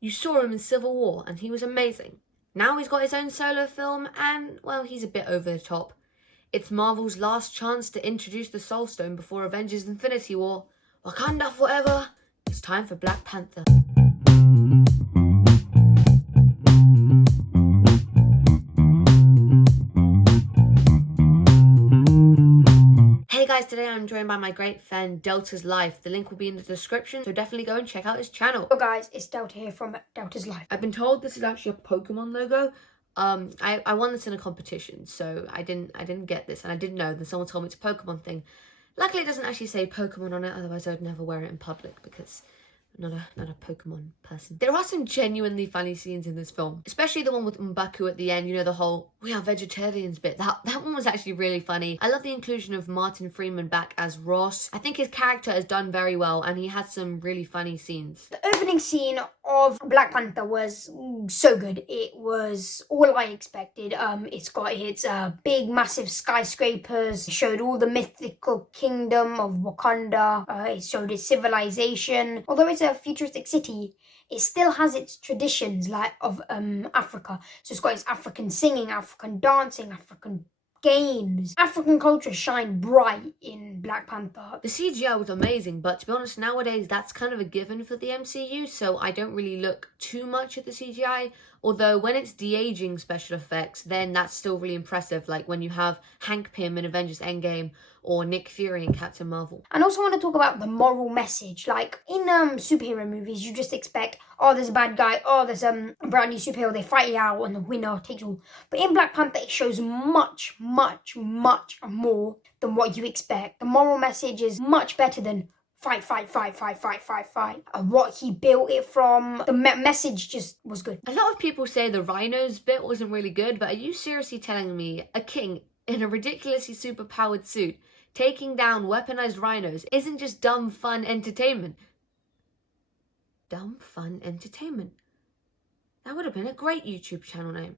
You saw him in Civil War and he was amazing. Now he's got his own solo film and, well, he's a bit over the top. It's Marvel's last chance to introduce the Soul Stone before Avengers Infinity War. Wakanda forever! It's time for Black Panther. Hey guys, today I'm joined by my great friend Delta's Life. The link will be in the description, so definitely go and check out his channel. Hello guys, it's Delta here from Delta's Life. I've been told this is actually a Pokemon logo. I won this in a competition, so I didn't get this, and I didn't know. Then someone told me it's a Pokemon thing. Luckily, it doesn't actually say Pokemon on it. Otherwise, I'd never wear it in public because I'm not a Pokemon person. There are some genuinely funny scenes in this film, especially the one with M'Baku at the end. You know, the whole "we are vegetarians" bit. That one was actually really funny. I love the inclusion of Martin Freeman back as Ross. I think his character has done very well, and he has some really funny scenes. The opening scene of Black Panther was so good. It was all I expected. It's got its big, massive skyscrapers. It showed all the mythical kingdom of Wakanda. It showed its civilization. Although it's a futuristic city, it still has its traditions like of Africa. So it's got its African singing, African dancing, African games. African culture shine bright in Black Panther. The CGI was amazing, but to be honest, nowadays that's kind of a given for the MCU, so I don't really look too much at the CGI. Although when it's de-aging special effects, then that's still really impressive, like when you have Hank Pym in Avengers Endgame or Nick Fury in Captain Marvel. And also want to talk about the moral message. Like in superhero movies, you just expect, oh, there's a bad guy, oh, there's a brand new superhero, they fight it out and the winner takes all. But in Black Panther, it shows much, much, much more than what you expect. The moral message is much better than fight. And what he built it from, the message just was good. A lot of people say the rhinos bit wasn't really good, but are you seriously telling me a king in a ridiculously superpowered suit taking down weaponized rhinos isn't just dumb fun entertainment? Dumb fun entertainment. That would have been a great YouTube channel name.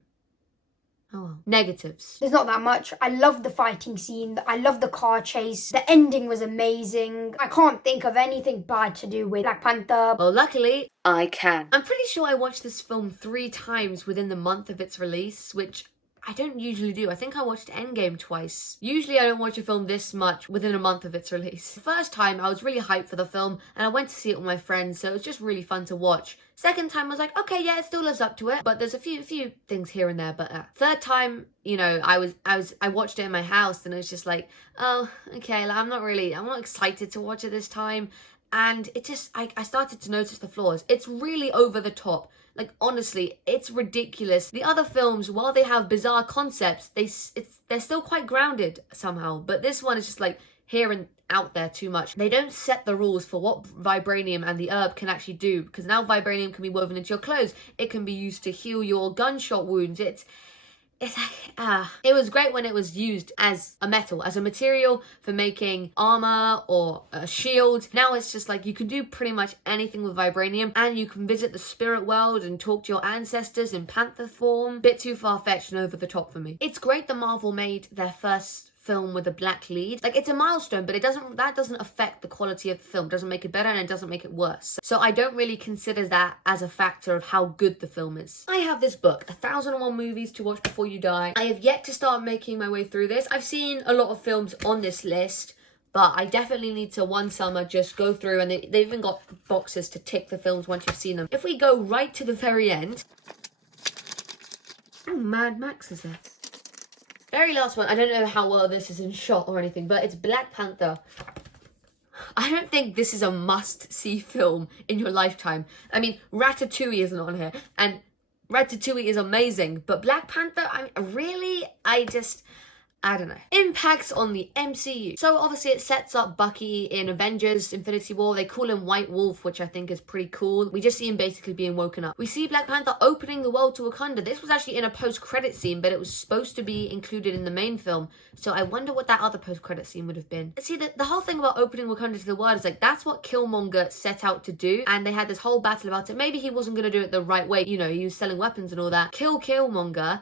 Oh well. Negatives. There's not that much. I love the fighting scene. I love the car chase. The ending was amazing. I can't think of anything bad to do with Black Panther. Well, luckily, I can. I'm pretty sure I watched this film 3 times within the month of its release, which I don't usually do. I think I watched Endgame twice. Usually I don't watch a film this much within a month of its release. The first time I was really hyped for the film and I went to see it with my friends, so it was just really fun to watch. Second time I was like, okay, yeah, it still lives up to it, but there's a few things here and there. But third time, you know, I watched it in my house and it was just like, oh, okay, like, I'm not excited to watch it this time. And it just, I started to notice the flaws. It's really over the top. Like, honestly, it's ridiculous. The other films, while they have bizarre concepts, they're still quite grounded somehow. But this one is just like here and out there too much. They don't set the rules for what vibranium and the herb can actually do, because now vibranium can be woven into your clothes. It can be used to heal your gunshot wounds. It's like, it was great when it was used as a metal, as a material for making armor or a shield. Now it's just like you can do pretty much anything with vibranium, and you can visit the spirit world and talk to your ancestors in Panther form. Bit too far-fetched and over the top for me. It's great that Marvel made their first film with a black lead. Like, it's a milestone, but that doesn't affect the quality of the film. It doesn't make it better and it doesn't make it worse. So I don't really consider that as a factor of how good the film is. I have this book, 1001 Movies to Watch Before You Die. I have yet to start making my way through this. I've seen a lot of films on this list, but I definitely need to one summer just go through, and they've even got boxes to tick the films once you've seen them. If we go right to the very end, oh, Mad Max is there. Very last one. I don't know how well this is in shot or anything, but it's Black Panther. I don't think this is a must-see film in your lifetime. I mean, Ratatouille isn't on here, and Ratatouille is amazing, but Black Panther, I don't know. Impacts on the MCU. So obviously it sets up Bucky in Avengers Infinity War. They call him White Wolf, which I think is pretty cool. We just see him basically being woken up. We see Black Panther opening the world to Wakanda. This was actually in a post-credit scene, but it was supposed to be included in the main film. So I wonder what that other post-credit scene would have been. See, the whole thing about opening Wakanda to the world is like, that's what Killmonger set out to do. And they had this whole battle about it. Maybe he wasn't going to do it the right way. You know, he was selling weapons and all that. Kill Killmonger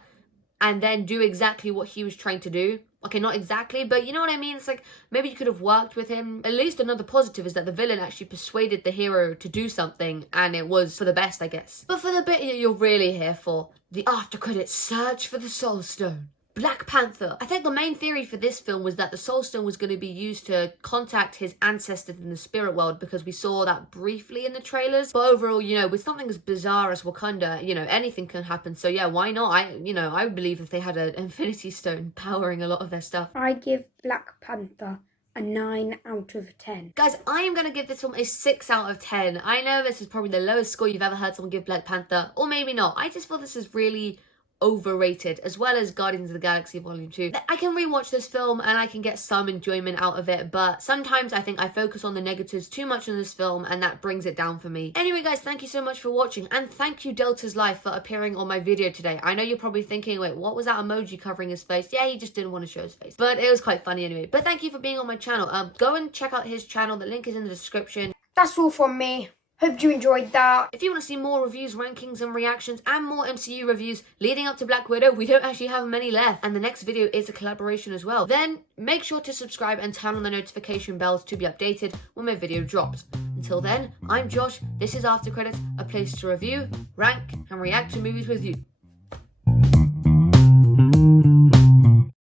and then do exactly what he was trying to do, Okay, not exactly, but you know what I mean? It's like, maybe you could have worked with him. At least another positive is that the villain actually persuaded the hero to do something, and it was for the best, I guess. But for the bit you're really here for, the after credits search for the Soul Stone. Black Panther. I think the main theory for this film was that the Soul Stone was going to be used to contact his ancestors in the spirit world, because we saw that briefly in the trailers. But overall, you know, with something as bizarre as Wakanda, you know, anything can happen. So yeah, why not? I would believe if they had an Infinity Stone powering a lot of their stuff. I give Black Panther a 9 out of 10. Guys, I am going to give this film a 6 out of 10. I know this is probably the lowest score you've ever heard someone give Black Panther, or maybe not. I just feel this is really overrated, as well as Guardians of the Galaxy Volume 2. I can rewatch this film and I can get some enjoyment out of it, but sometimes I think I focus on the negatives too much in this film and that brings it down for me. Anyway guys, thank you so much for watching, and thank you Delta's Life for appearing on my video today. I know you're probably thinking, wait, what was that emoji covering his face? Yeah, he just didn't want to show his face, but it was quite funny anyway. But thank you for being on my channel. Go and check out his channel, the link is in the description. That's all from me. Hope you enjoyed that. If you want to see more reviews, rankings and reactions, and more MCU reviews leading up to Black Widow, we don't actually have many left, and the next video is a collaboration as well, then make sure to subscribe and turn on the notification bells to be updated when my video drops. Until then, I'm Josh, this is After Credits, a place to review, rank and react to movies with you.